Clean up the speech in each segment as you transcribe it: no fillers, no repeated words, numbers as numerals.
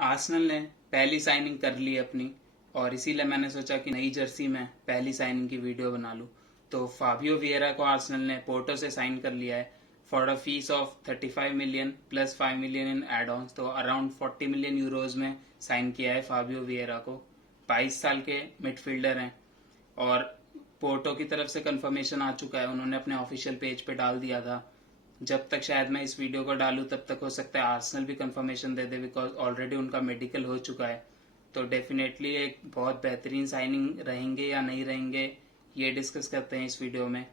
Arsenal ने पहली signing कर ली अपनी, और इसीलिए मैंने सोचा कि नई जर्सी में पहली साइनिंग की वीडियो बना लूँ। तो फाबियो विएरा को आर्सेनल ने पोर्टो से साइन कर लिया है for a fees of 35 million plus 5 million in add ons, तो अराउंड 40 मिलियन यूरोज में साइन किया है फाबियो विएरा को। 22 साल के मिडफील्डर हैं, और पोर्टो की तरफ से कंफर्मेशन आ चुका है, उन्होंने अपने ऑफिशियल पेज पे डाल दिया था। जब तक शायद मैं इस वीडियो को डालूं तब तक हो सकता है आर्सेनल भी confirmation they they, because already उनका मेडिकल हो चुका है। तो डेफिनेटली एक बहुत बेहतरीन साइनिंग रहेंगे या नहीं रहेंगे, ये डिस्कस करते हैं इस वीडियो में।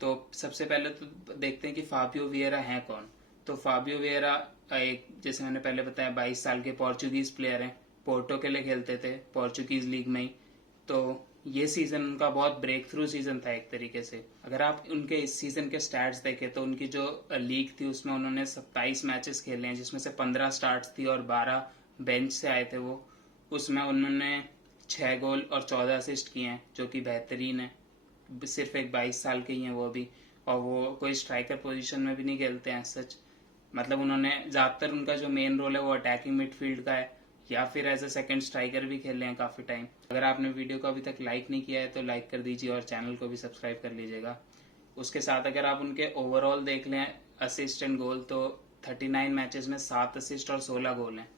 तो सबसे पहले तो देखते हैं कि फाबियो विएरा है कौन। तो फाबियो विएरा एक, जैसे मैंने पहले बताया, 22 साल के पोर्चुगीज प्लेयर हैं। पोर्टो के लिए खेलते थे पोर्चुगीज लीग में ही। तो ये सीजन उनका बहुत ब्रेक थ्रू सीजन था एक तरीके से। अगर आप उनके इस सीजन के स्टैट्स देखें तो उनकी जो लीग थी उसमें उन्होंने 27 मैचेस खेले हैं, जिसमें से 15 स्टार्ट्स थी और 12 बेंच से आए थे वो। उसमें उन्होंने 6 गोल और 14 असिस्ट किए हैं, जो कि बेहतरीन है। सिर्फ एक 22 साल के ही हैं वो भी, और वो कोई स्ट्राइकर पोजीशन में भी नहीं खेलते हैं सच। मतलब उन्होंने ज़्यादातर उनका जो मेन रोल है वो अटैकिंग मिडफील्ड का है, या फिर एज अ सेकंड स्ट्राइकर भी खेल रहे हैं काफ़ी टाइम। अगर आपने वीडियो को अभी तक लाइक नहीं किया है तो लाइक कर दीजिए और चैनल को भी सब्सक्राइब कर लीजिएगा। उसके साथ अगर आप उनके ओवरऑल देख लें असिस्ट एंड गोल, तो 39 मैचेस में 7 असिस्ट और 16 गोल हैं।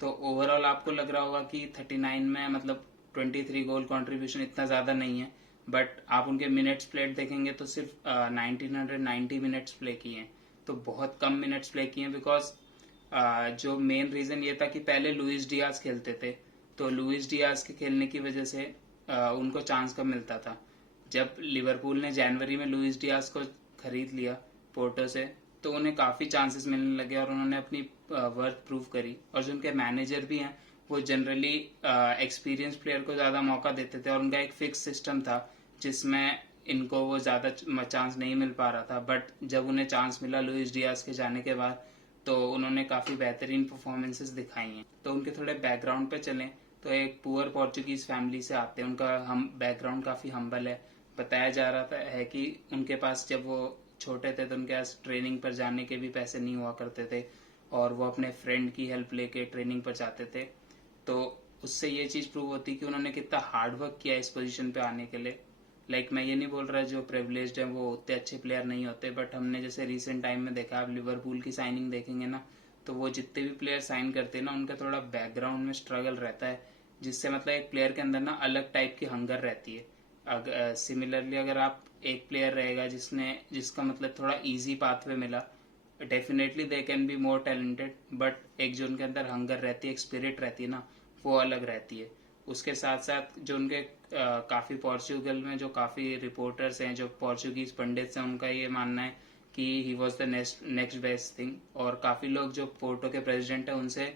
तो ओवरऑल आपको लग रहा होगा कि 39 में मतलब 23 गोल कंट्रीब्यूशन इतना ज़्यादा नहीं है, बट आप उनके मिनट्स प्लेड देखेंगे तो सिर्फ 1990 मिनट्स प्ले किए हैं। तो बहुत कम मिनट्स प्ले किए हैं, बिकॉज जो मेन रीज़न ये था कि पहले लुइस डियाज खेलते थे, तो लुइस डियाज के खेलने की वजह से उनको चांस कम मिलता था। जब लिवरपूल ने जनवरी में लुइस डियाज को खरीद लिया पोर्टो से, तो उन्हें काफ़ी चांसेस मिलने लगे और उन्होंने अपनी वर्थ प्रूव करी। और जो उनके मैनेजर भी हैं वो जनरली एक्सपीरियंस प्लेयर को ज़्यादा मौका देते थे, और उनका एक फिक्स सिस्टम था जिसमें इनको वो ज़्यादा चांस नहीं मिल पा रहा था। बट जब उन्हें चांस मिला लुइस डियाज के जाने के बाद, तो उन्होंने काफ़ी बेहतरीन परफॉर्मेंसेस दिखाई हैं। तो उनके थोड़े बैकग्राउंड पे चलें तो एक पुअर पोर्चुगीज फैमिली से आते हैं। उनका हम बैकग्राउंड काफ़ी हम्बल है। बताया जा रहा था है कि उनके पास जब वो छोटे थे तो उनके पास ट्रेनिंग पर जाने के भी पैसे नहीं हुआ करते थे, और वो अपने फ्रेंड की हेल्प लेके ट्रेनिंग पर जाते थे। तो उससे ये चीज़ प्रूव होती कि उन्होंने कितना हार्ड वर्क किया इस पोजीशन पे आने के लिए। मैं ये नहीं बोल रहा जो प्रिविलेज्ड है वो उतने अच्छे प्लेयर नहीं होते, बट हमने जैसे रिसेंट टाइम में देखा, आप लिवरपूल की साइनिंग देखेंगे ना, तो वो जितने भी प्लेयर साइन करते हैं ना, उनका थोड़ा बैकग्राउंड में स्ट्रगल रहता है, जिससे मतलब एक प्लेयर के अंदर ना अलग टाइप की हंगर रहती है। अगर सिमिलरली अगर आप एक प्लेयर रहेगा जिसका मतलब थोड़ा इजी पाथवे मिला, definitely they can be more talented, but एक जो उनके अंदर हंगर रहती है, एक स्पिरिट रहती है ना, वो अलग रहती है। उसके साथ साथ जो उनके काफ़ी पोर्चुगल में जो काफ़ी रिपोर्टर्स हैं, जो पोर्चुगीज पंडित्स हैं, उनका ये मानना है कि he was the next best thing. और काफ़ी लोग जो पोर्टो के प्रेसिडेंट हैं उनसे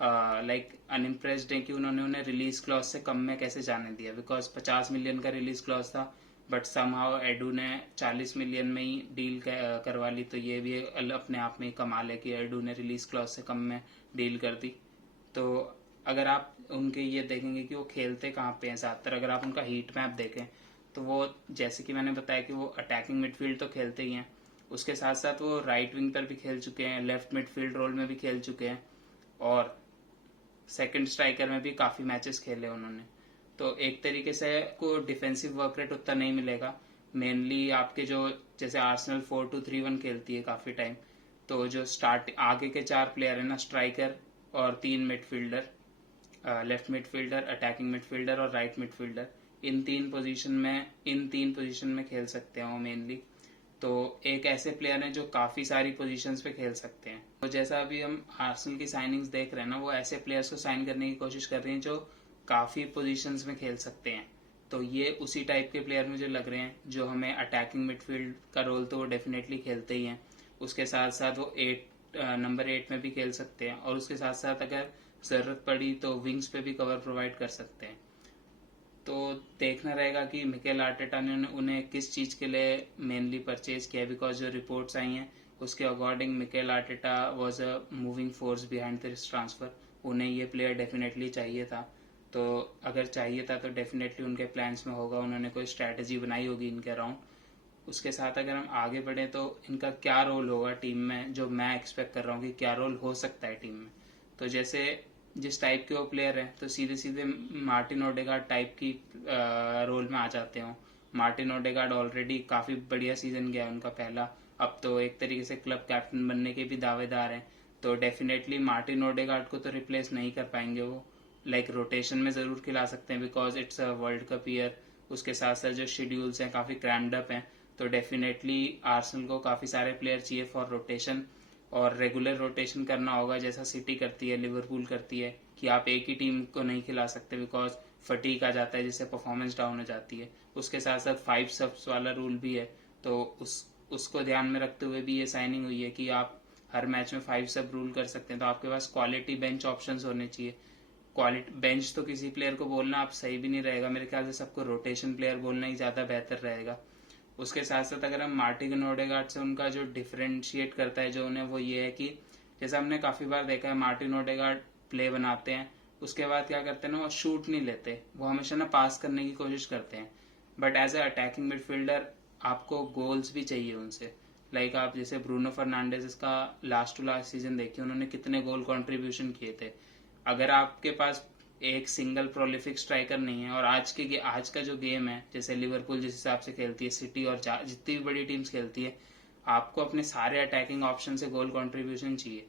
अनइम्प्रेस्ड हैं कि उन्होंने उन्हें रिलीज क्लॉज से कम में कैसे जाने दिया, बिकॉज 50 मिलियन का रिलीज क्लॉज था, बट समहाउ एडू ने 40 मिलियन में ही डील करवा ली। तो ये भी अपने आप में ही कमाल है कि एडू ने रिलीज क्लॉज से कम में डील कर दी। तो अगर आप उनके ये देखेंगे कि वो खेलते कहाँ पे हैं ज़्यादातर, अगर आप उनका हीट मैप देखें तो वो, जैसे कि मैंने बताया कि वो अटैकिंग मिडफील्ड तो खेलते ही हैं, उसके साथ साथ वो राइट विंग पर भी खेल चुके हैं, लेफ्ट मिडफील्ड रोल में भी खेल चुके हैं, और सेकंड स्ट्राइकर में भी काफ़ी मैचेस खेले उन्होंने। तो एक तरीके से को डिफेंसिव वर्क रेट उतना नहीं मिलेगा। मेनली आपके जो, जैसे आर्सेनल 4-2-3-1 खेलती है काफ़ी टाइम, तो जो स्टार्ट आगे के 4 प्लेयर है ना, स्ट्राइकर और 3 midfielder, left midfielder, attacking midfielder और राइट मिडफील्डर, इन तीन पोजीशन में खेल सकते हैं वो मेनली। तो एक ऐसे प्लेयर हैं जो काफ़ी सारी पोजीशंस पे खेल सकते हैं। तो जैसा अभी हम आर्सेनल की साइनिंग्स देख रहे हैं ना, वो ऐसे प्लेयर्स को साइन करने की कोशिश कर रही हैं जो काफ़ी पोजीशंस में खेल सकते हैं। तो ये उसी टाइप के प्लेयर मुझे लग रहे हैं जो हमें अटैकिंग मिडफील्ड का रोल तो वो डेफिनेटली खेलते ही हैं, उसके साथ साथ वो नंबर 8 में भी खेल सकते हैं, और उसके साथ साथ अगर ज़रूरत पड़ी तो विंग्स पे भी कवर प्रोवाइड कर सकते हैं। तो देखना रहेगा कि मिकेल आर्टेटा ने उन्हें किस चीज़ के लिए मेनली परचेज किया है, बिकॉज जो रिपोर्ट्स आई हैं उसके according Mikel Arteta was a moving force behind this transfer. उन्हें ये प्लेयर डेफिनेटली चाहिए था। तो अगर चाहिए था तो डेफिनेटली उनके प्लान्स में होगा, उन्होंने कोई स्ट्रैटेजी बनाई होगी इनके अराउंड। उसके साथ अगर हम आगे बढ़ें तो इनका क्या रोल होगा टीम में, जो मैं एक्सपेक्ट कर रहा हूँ कि क्या रोल हो सकता है टीम में। तो जैसे जिस टाइप के वो प्लेयर हैं तो सीधे सीधे मार्टिन ओडेगार्ड टाइप की रोल में आ जाते हो। मार्टिन ओडेगार्ड ऑलरेडी काफ़ी बढ़िया सीजन गया उनका पहला, अब तो एक तरीके से क्लब कैप्टन बनने के भी दावेदार हैं। तो डेफिनेटली मार्टिन ओडेगार्ड को तो रिप्लेस नहीं कर पाएंगे वो, लाइक रोटेशन में ज़रूर खिला सकते हैं because it's a world cup year. उसके साथ साथ जो शेड्यूल्स हैं काफ़ी क्रैम्ड अप हैं, तो डेफिनेटली आर्सेनल को काफ़ी सारे प्लेयर चाहिए फॉर रोटेशन, और रेगुलर रोटेशन करना होगा जैसा सिटी करती है, लिवरपूल करती है, कि आप एक ही टीम को नहीं खिला सकते बिकॉज फटीक आ जाता है जिससे परफॉर्मेंस डाउन हो जाती है। उसके साथ साथ 5 subs वाला रूल भी है, तो उसको ध्यान में रखते हुए भी ये साइनिंग हुई है कि आप हर मैच में 5 सब रूल कर सकते हैं। तो आपके पास क्वालिटी बेंच ऑप्शंस होने चाहिए। क्वालिटी बेंच तो किसी प्लेयर को बोलना आप सही भी नहीं रहेगा, मेरे ख्याल से सबको रोटेशन प्लेयर बोलना ही ज़्यादा बेहतर रहेगा। उसके साथ साथ अगर हम मार्टिन ओडेगार्ड से उनका जो डिफरेंशिएट करता है जो उन्हें, वो ये है कि जैसा हमने काफ़ी बार देखा है मार्टिन ओडेगार्ड प्ले बनाते हैं, उसके बाद क्या करते हैं ना, वो शूट नहीं लेते, वो हमेशा ना पास करने की कोशिश करते हैं। But as a attacking midfielder आपको गोल्स भी चाहिए उनसे। लाइक आप जैसे ब्रूनो फर्नांडेज इसका लास्ट टू लास्ट सीजन देखिए, उन्होंने कितने गोल कंट्रीब्यूशन किए थे। अगर आपके पास एक सिंगल प्रोलिफिक स्ट्राइकर नहीं है, और आज का जो गेम है, जैसे लिवरपूल जिस हिसाब से खेलती है, सिटी और जितनी भी बड़ी टीम्स खेलती है, आपको अपने सारे अटैकिंग ऑप्शन से गोल कंट्रीब्यूशन चाहिए।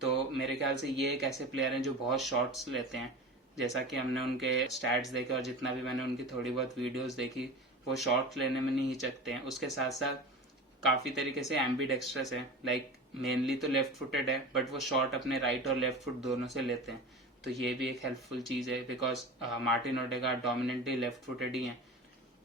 तो मेरे ख्याल से ये एक ऐसे प्लेयर हैं जो बहुत शॉट्स लेते हैं, जैसा कि हमने उनके स्टैट्स देखे और जितना भी मैंने उनकी थोड़ी बहुत वीडियोस देखी, वो शॉट्स लेने में नहीं हिचकते हैं। उसके साथ साथ काफ़ी तरीके से एम्बीडेक्स्ट्रस है, लाइक मेनली तो लेफ्ट फुटेड है, बट वो शॉट अपने राइट और लेफ्ट फुट दोनों से लेते हैं। तो ये भी एक हेल्पफुल चीज़ है because Martin Odegaard dominantly left footed ही हैं।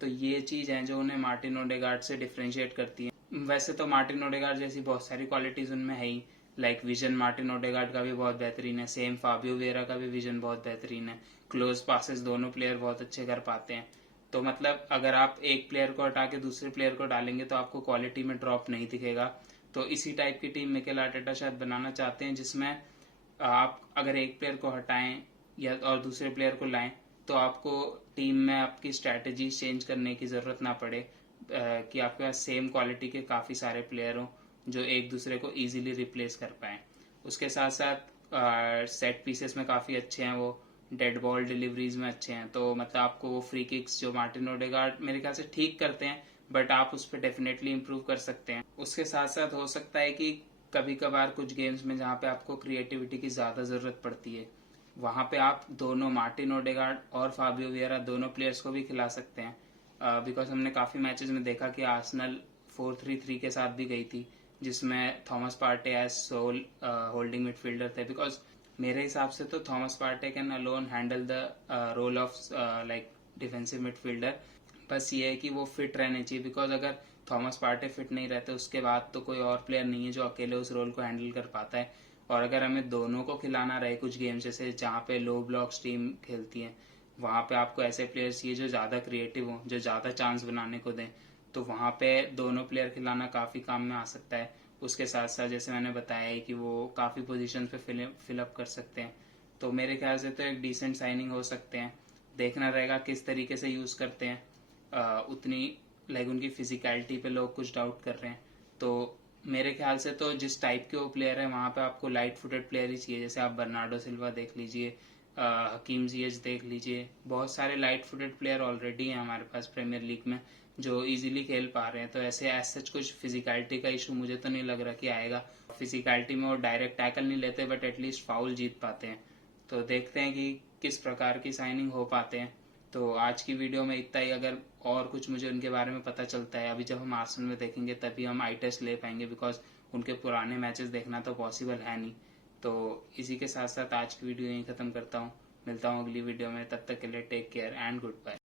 तो ये चीज़ है जो उन्हें मार्टिन ओडेगार्ड से डिफ्रेंशिएट करती है। वैसे तो मार्टिन ओडेगार्ड जैसी बहुत सारी क्वालिटीज़ उनमें है ही, लाइक विजन मार्टिन ओडेगार्ड का भी बहुत बेहतरीन है, सेम फाबियो वेरा का भी विजन बहुत बेहतरीन है, क्लोज पासेस दोनों प्लेयर बहुत अच्छे कर पाते हैं। तो मतलब अगर आप एक प्लेयर को हटा के दूसरे प्लेयर को डालेंगे तो आपको क्वालिटी में ड्रॉप नहीं दिखेगा। तो इसी टाइप की टीम मिकेल आर्टेटा शायद बनाना चाहते हैं, जिसमें आप अगर एक प्लेयर को हटाएं या और दूसरे प्लेयर को लाएं तो आपको टीम में आपकी स्ट्रैटेजी चेंज करने की ज़रूरत ना पड़े, कि आपके पास सेम क्वालिटी के काफ़ी सारे प्लेयर हों जो एक दूसरे को इजीली रिप्लेस कर पाएँ। उसके साथ साथ सेट पीसेस में काफ़ी अच्छे हैं वो, डेड बॉल डिलीवरीज में अच्छे हैं। तो मतलब आपको वो फ्री किक्स जो मार्टिन ओडेगार्ड मेरे ख्याल से ठीक करते हैं, बट आप उस पर डेफिनेटली इम्प्रूव कर सकते हैं। उसके साथ साथ हो सकता है कि कभी कभार कुछ गेम्स में जहाँ पे आपको क्रिएटिविटी की ज़्यादा ज़रूरत पड़ती है, वहाँ पे आप दोनों मार्टिन ओडेगार्ड और फाबियो वियरा दोनों प्लेयर्स को भी खिला सकते हैं। बिकॉज हमने काफ़ी मैचेस में देखा कि आर्सेनल 4-3-3 के साथ भी गई थी, जिसमें Thomas Partey as sole holding midfielder थे। बिकॉज मेरे हिसाब से तो Thomas Partey can alone handle the role of like defensive midfielder. बस ये है कि वो फिट रहने चाहिए, बिकॉज अगर थॉमस पार्टे फिट नहीं रहते उसके बाद तो कोई और प्लेयर नहीं है जो अकेले उस रोल को हैंडल कर पाता है। और अगर हमें दोनों को खिलाना रहे कुछ गेम जैसे जहाँ पे लो ब्लॉक्स टीम खेलती है, वहाँ पे आपको ऐसे प्लेयर्स चाहिए जो ज़्यादा क्रिएटिव हों, जो ज़्यादा चांस बनाने को दें। तो वहाँ पे दोनों प्लेयर खिलाना काफ़ी काम में आ सकता है। उसके साथ साथ जैसे मैंने बताया है कि वो काफ़ी पोजीशन पे फिलअप कर सकते हैं। तो मेरे ख्याल से तो एक डिसेंट साइनिंग हो सकते हैं। देखना रहेगा किस तरीके से यूज़ करते हैं। उतनी लाइक उनकी फिजिकलिटी पे लोग कुछ डाउट कर रहे हैं। तो मेरे ख्याल से तो जिस टाइप के वो प्लेयर है वहाँ पे आपको लाइट फुटेड प्लेयर ही चाहिए। जैसे आप बर्नार्डो सिल्वा देख लीजिए, हकीम जियच देख लीजिए, बहुत सारे लाइट फुटेड प्लेयर ऑलरेडी हैं हमारे पास प्रीमियर लीग में जो इजीली खेल पा रहे हैं। तो ऐसे एज सच कुछ फिजिकलिटी का इशू मुझे तो नहीं लग रहा कि आएगा। फिजिकलिटी में वो डायरेक्ट टैकल नहीं लेते बट एटलीस्ट फाउल जीत पाते हैं। तो देखते हैं कि किस प्रकार की साइनिंग हो पाते हैं। तो आज की वीडियो में इतना ही। अगर और कुछ मुझे उनके बारे में पता चलता है, अभी जब हम आर्सेनल में देखेंगे तभी हम आई टेस्ट ले पाएंगे, बिकॉज उनके पुराने मैचेस देखना तो पॉसिबल है नहीं। तो इसी के साथ साथ आज की वीडियो यहीं ख़त्म करता हूँ। मिलता हूँ अगली वीडियो में, तब तक के लिए take care and good bye.